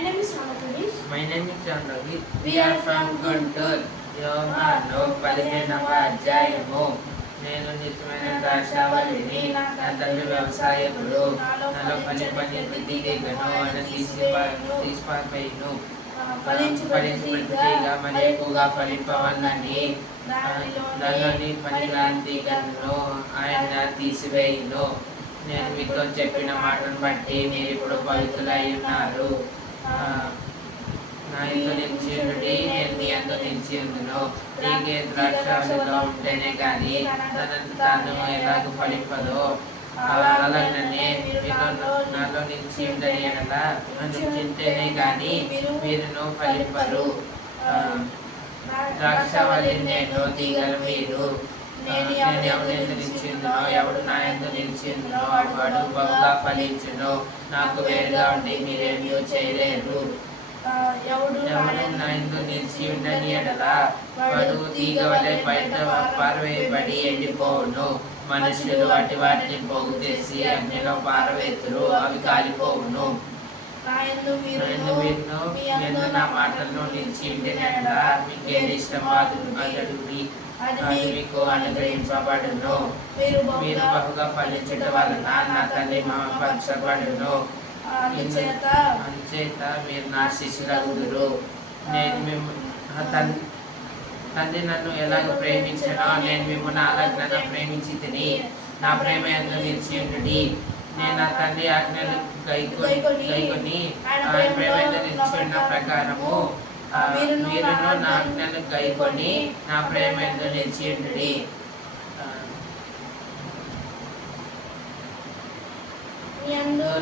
My name is Chandra. We are from Guntur. యోహాను 15వ అధ్యాయము. నేను నిత్యమైన ద్రాక్షావల్లిని, నా తండ్రి వ్యవసాయకుడు. నాలో పని వృద్ధి దిగను అని తీసిపారేయును. ఫలించు ప్రతిగా మరి ఎక్కువగా ఫలింపవలనని దానిలోని పనికిరాని తీగను ఆయన తీసివేయును. నేను మీతో చెప్పిన మాటను బట్టి మీరు ఇప్పుడు పవిత్రులై ఉన్నారు. నా యందు నిలిచి ఉండుడి, నేను మీ యందు నిలిచి ఉందును. తీగ ద్రాక్షావల్లిలో ఉంటేనే కానీ తాను ఎలాగ ఫలింపదో అలాగనే నాలో నిలిచి ఉండని ఎడల నిలిచింటేనే కానీ మీరును ఫలింపరు. ద్రాక్షావల్లి నేను, తీగలు మీరు. నేను ఎవరి యందు నిలిచిందునో, ఎవడు నా యందు నిలిచిందునో వాడు బహుగా ఫలించును. నాకు వేరుగా ఉండి మీరేమీ చేయలేరు. ఎవడు నా యందు నిలిచి ఉండని ఎడల వాడు తీగ వలె బయట పారవేయబడి ఎండిపోవును. మనుషులు అట్టి వాటిని పోగు చేసి అగ్నిలో పారవేతురు, అవి కాలిపోవును. నా మాటల్లో నిలిచి ఉండని ఎడల మీకేది ఇష్టమో అడుగుడి, అది మీకు అనుగ్రహించబడును. మీరు బహుగా ఫలించడం వలన నా తండ్రి మహిమపరచబడును. అందుచేత మీరు నా శిష్యులగుదురు. నేను తండ్రి నన్ను ఎలాగ ప్రేమించనో నేను మిమ్మల్ని అలాగ ప్రేమించి తిని నా ప్రేమ యందు నిలిచి ఉండుడి. నేను నా తండ్రి ఆజ్ఞలు గైకొని ఆయన ప్రేమ యందు నిలిచి ఉన్న ప్రకారము మీరును నా ఆజ్ఞలు గైకొని నా ప్రేమ యందు నిలిచి ఉండుడి.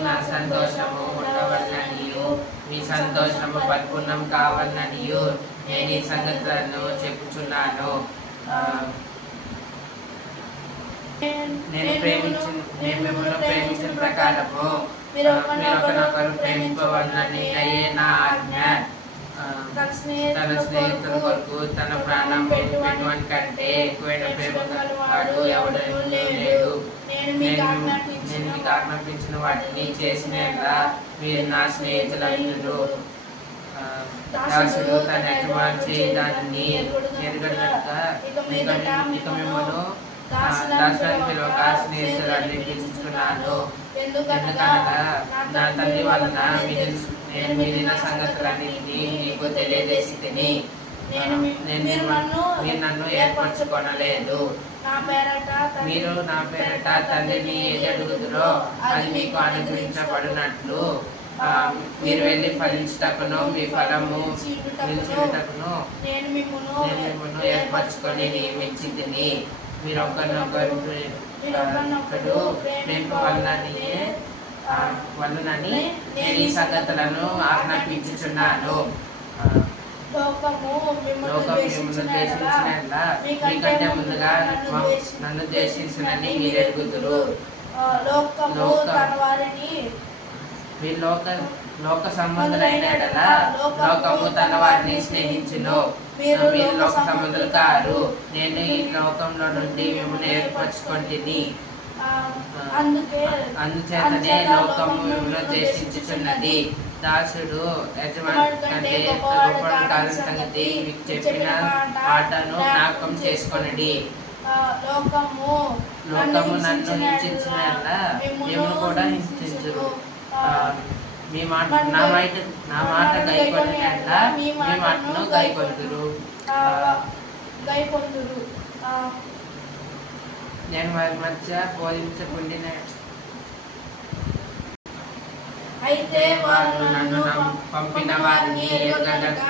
నా సంతోషము ఉండవలననియు మీ సంతోషము పరిపూర్ణం కావాలననియు నేను ఈ సంగతులను చెప్పుచున్నాను. నేను మిమ్మల్ని ప్రేమించిన ప్రకారము మీరు ఒకరినొకరు ప్రేమింపవలనని అయ్యే నా ఆజ్ఞ. తన స్నేహితుల కొరకు తన ప్రాణం పెట్టుబడి కంటే ఎక్కువైన ప్రేమ వాడు ఎవడూ లేడు. నేను మీకు ఆజ్ఞాపించిన వాటిని చేసిన మీరు నా స్నేహితులందరూ. దాసుడు తన యజమాని చేయడాన్ని ఎరుగడక ఇక మిమ్మల్ని దాసుని పిలవక స్నేహితులని పిలుచుకున్నాను. ఎందుకనగా నా తండ్రి వలన నేను మిగిలిన సంగతులన్నింటినీ మీకు తెలియజేసి తిని మీరు నన్ను ఏర్పరచుకొనలేదు. మీరు నా పేరట తండ్రిని ఏది అడుగుదురో అది మీకు అనుగ్రహించబడినట్లు మీరు వెళ్ళి ఫలించుటకును మీ ఫలము నిలిచిటకును నేను మిమ్మల్ని ఏర్పరచుకొని నియమించి తిని మీరు ఒకరినొకరు వలనని నేను ఈ సంగతులను ఆజ్ఞాపించుచున్నాను. మీకంటే ముందుగా నన్ను ద్వేషించునని మీరు ఎరుగుదురు. మీరు లోక సంబంధులైన ఎడల లోకము తన వారిని స్నేహించును. మీరు లోక సంబంధులు కారు, నేను ఈ లోకంలో నుండి మిమ్మల్ని ఏర్పరచుకొంటిని. అందుచేతనే లోకము మిమ్మల్ని ద్వేషించుచున్నది. దాసుడు యజమాని కంటే గొప్పవాడు కాని సంగతి మీకు చెప్పిన మాటను జ్ఞాపకం చేసుకొనడి. లోకము నన్ను హింసించిన మిమ్మల్ని కూడా హింసించురు. నా మాట గైకొనిన మీ మాటను గైకొందురు. నేను వారి మధ్య బోధించకుండిన అయితే వారు నన్ను పంపిన వారిని ఎరుగక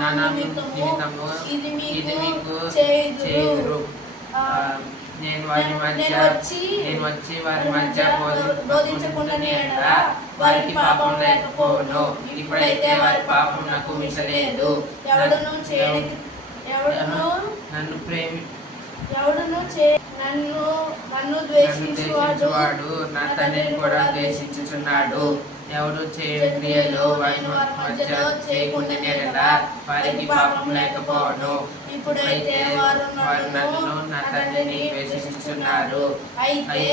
నా నిమిత్తము ఇది మీకు చేయుదురు. నేను వచ్చి వారి మధ్య బోధించకుండానే వారికి పాపం లేకపోవును. ఇప్పుడైతే వారి పాపం నాకు మించలేదు. నన్ను ద్వేషించువాడు నా తండ్రిని కూడా ద్వేషించుచున్నాడు. ఎవడు చేయు క్రియలు వారి మధ్య చేయకుండానేలా వారికి పాపం లేకపోవను. ఇప్పుడైతే వారు నన్ను నా తండ్రిని ద్వేషిస్తున్నారు. అయితే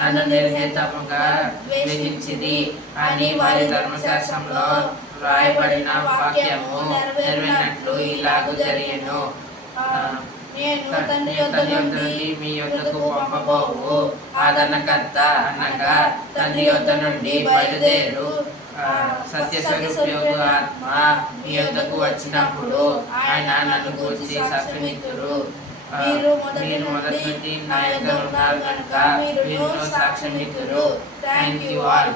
నన్ను నిర్హేతముగా ద్వేషించిరి అని వారి ధర్మశాస్త్రంలో రాయబడిన వాక్యము నెరవేరినట్లు ఇలాగూ జరిగెను. నేను తండ్రి యొద్ద నుండి మీ యొద్దకు పంపబోవు ఆదరణకర్త అనగా తండ్రి యొద్ద నుండి బయలుదేరు సత్యస్వరూపయోగు ఆత్మ మీ యొద్దకు వచ్చినప్పుడు ఆయన నన్ను గూర్చి సాక్ష్యమిత్తురు. మీరు మొదటి నుండి నా యొద్ద ఉన్నారు కనుక మీరు సాక్ష్యమిత్తురు. Thank you all.